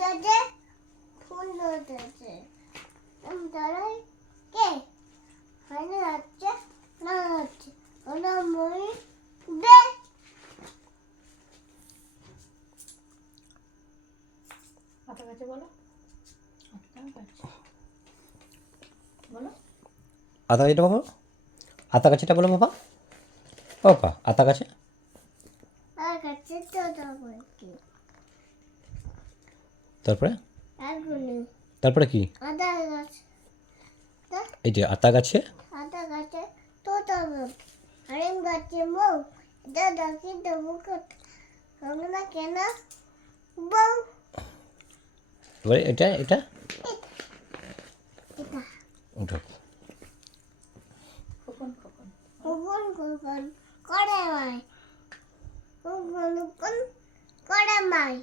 দাদা ফোন ধরেছে দাঁড়াই কে হয় না হচ্ছে না হচ্ছে ওরা মই দে আতা গাছে বলো বলো আতা গাছটা বাবা, আতা গাছটা বলো বাবা, বাবা আতা গাছে। আর কাছে তো দাও কি তারপরে আগুনে তারপরে কি? আদা গাছ এই যে আতা গাছে আদা গাছে তো দাও আরে গাছে মো দাদা কি দেবো না কেন বউ এবারে এটা এটা এটা উঠো। খোকন খোকন কুকুন কুকুন করে মাই কুকুন কুকুন করে মাই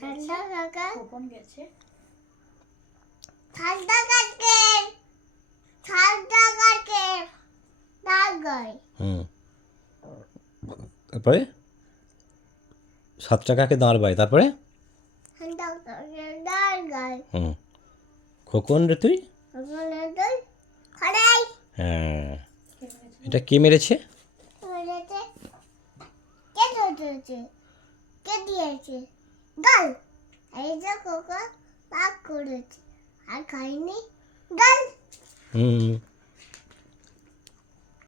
ঠান্ডা কাকা খোকন গেছে ঠান্ডা কাকে ডাক গায় তারপরে 7 টাকাকে দাঁড় বাই, তারপরে ঠান্ডা কাকে ডাক গায় খোকন রে তুই। ওখানে তুই খড়াই হ্যাঁ, এটা কে মেরেছে? ওরেতে কে ধরেছে কে দিয়েছে গাল এই যে কোকা পাক করেছে আর খাইনি গাল হুম